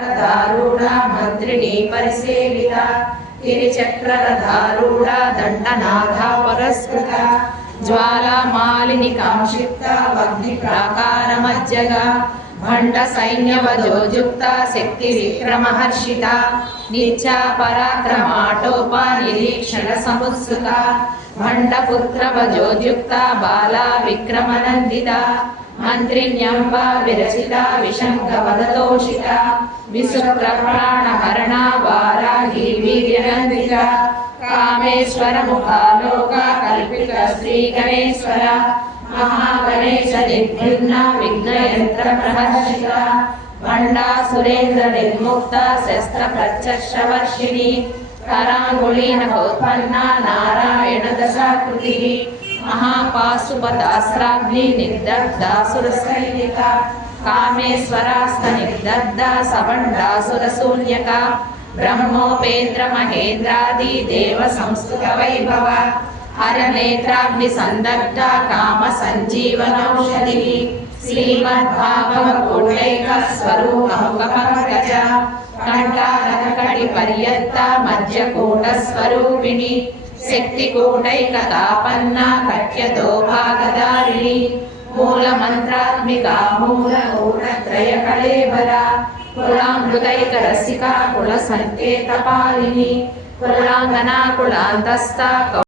दारूढ़ा मंत्रिणी परिसेविता गिरिचक्रधारूढ़ा दंडनाथा परस्कृता ज्वाला मालिनी कांक्षिप्ता वग्नि प्राकार मज्जगा भंड सैन्यवजोजुक्ता शक्ति विक्रमहर्षिता नित्या पराक्रमाटोपा निरीक्षण समुत्सुका भंड पुत्र वजोजुक्ता बाला विक्रमनंदिता मंत्रिण्यंबा विरचिता विशंकवदतोषिता विशुक्रप्राणहरणा वाराही वीर्यनंदिता कामेश्वर मुखालोका कल्पिता श्री गणेश्वरा महागणेश निर्भिन्ना विघ्नयंत्र प्रहर्षिता भंडा सुरेंद्र निर्मुक्ता शस्त्र प्रत्यक्षवर्षिणी करांगुलीनकोत्पन्ना नारायण दशाकृतिः महापाशुपतास्त्राग्नि निर्दग्धासुरसैनिका कामेश्वरास्त निर्दग्धा सवंडासुरशून्यका ब्रह्मोपेन्द्र महेन्द्रादि देव संस्तुत वैभव हरनेत्राग्नि संदग्धा काम संजीवनौषधिः श्रीमद्भागवतोल्लेख स्वरूपं कपंकज कंठानकटि पर्यंता मध्यकूट स्वरूपिणी शक्तिकूटैकतापन्ना कट्यतो भागधारिणी मूलमन्त्रात्मिका मूलकूटत्रय कलेबरा कुलामृतैकरसिका कुलसङ्केतपालिनी कुलाङ्गना कुलान्तस्था